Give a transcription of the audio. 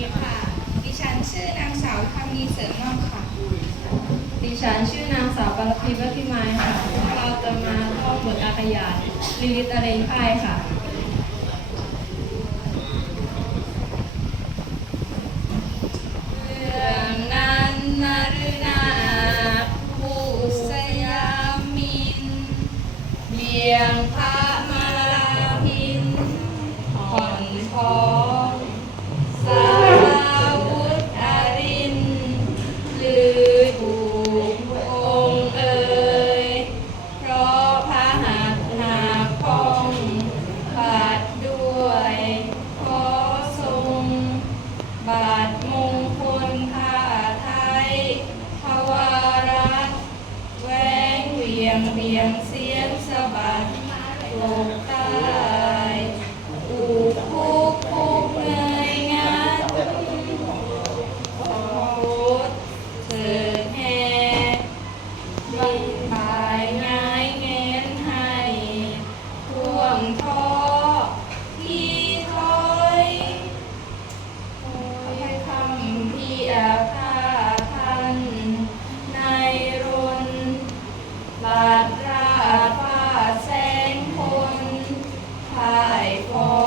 ดีค่ะ ดิฉันชื่อนางสาวคำมีเสริมนอกค่ะ ดิฉันชื่อนางสาวปรพีวัติมายค่ะ เราจะมาท่องบทอาขยานลิลิตอะไรไพายค่ะเพียงียงเบียงเสียงสะบัดโลกตา ราบว่าแสงคนถ่ายฟอ